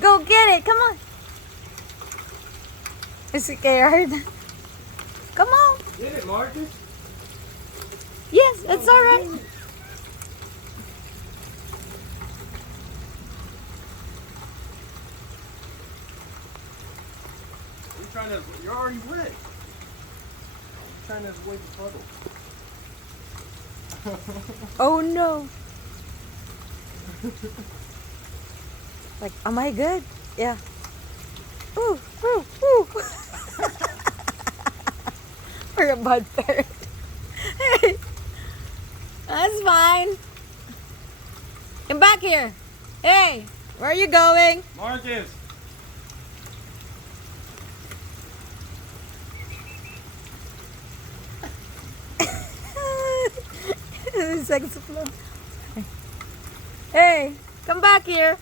Go get it. Come on. Is scared. Come on. Get it, Marcus. Yes, it's all right. You're already wet. You're trying to avoid the puddle. Oh no. Like, am I good? Yeah. Ooh, ooh, ooh. We're a bad parent. Hey, that's fine. Come back here. Hey, where are you going? Marcus. Sex flow. Hey, come back here.